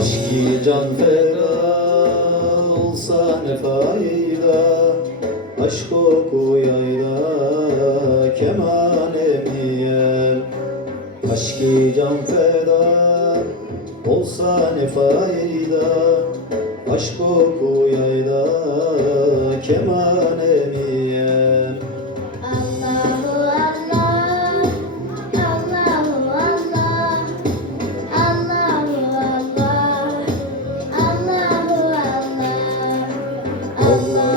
Aşkı can feda olsa ne fayda? Aşk oku yayda keman emiyer Aşkı can feda olsa ne fayda? Aşk oku yayda keman Allah.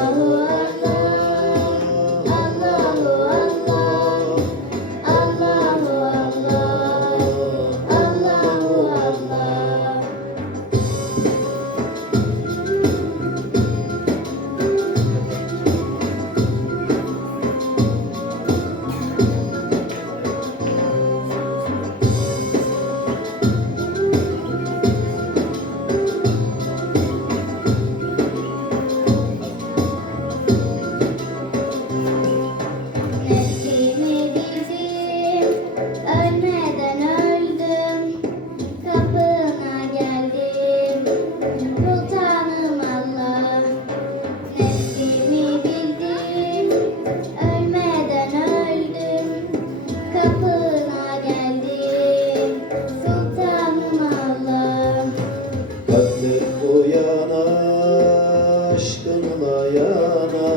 yana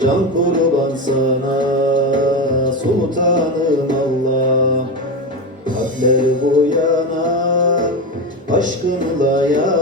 Can kurban sana Sultanım Allah Kalpler bu yana Aşkınla yana